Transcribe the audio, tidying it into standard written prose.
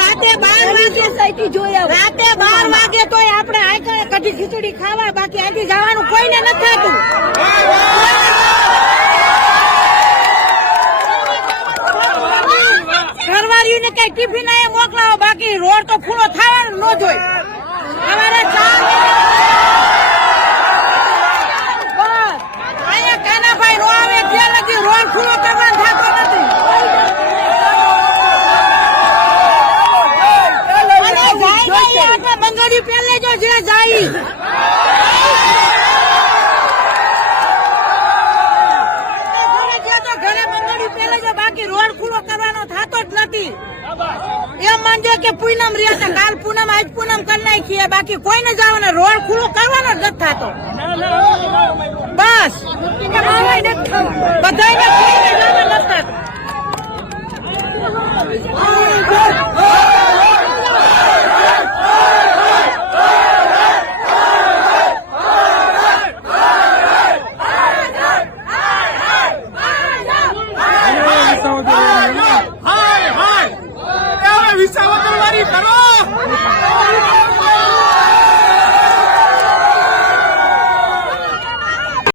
રાતે 12 વાગે જોયા, રાતે 12 વાગે તોય આપણે આઈ કઢી ખીચડી ખાવા, બાકી અહીંથી જવાનું કોઈને નથી થતું. ઘરવાળીને કઈ ટિફિન એ મોકલાવો, બાકી રોડ તો ખુલ્લો થવાનો ન જોઈ. અમારે અહીંયા કાનાભાઈ નો આવે ત્યાં લગી રોડ ખુલ્લો કરવાનો થતો નથી. બંગડી પહેલે જો જે જાય ઘરે બંગડી પહેલે જો, બાકી રોડ ખુલ્લો કરવાનો થતો જ નથી. એમ માનજો કે પૂનમ રહ્યા કાલ પૂનમ આજ પૂનમ કરી નાખીએ, બાકી કોઈને જવાનો રોડ ખુલ્લો કરવાનો જ નથી થતો. બસ બધાને નથી થતું.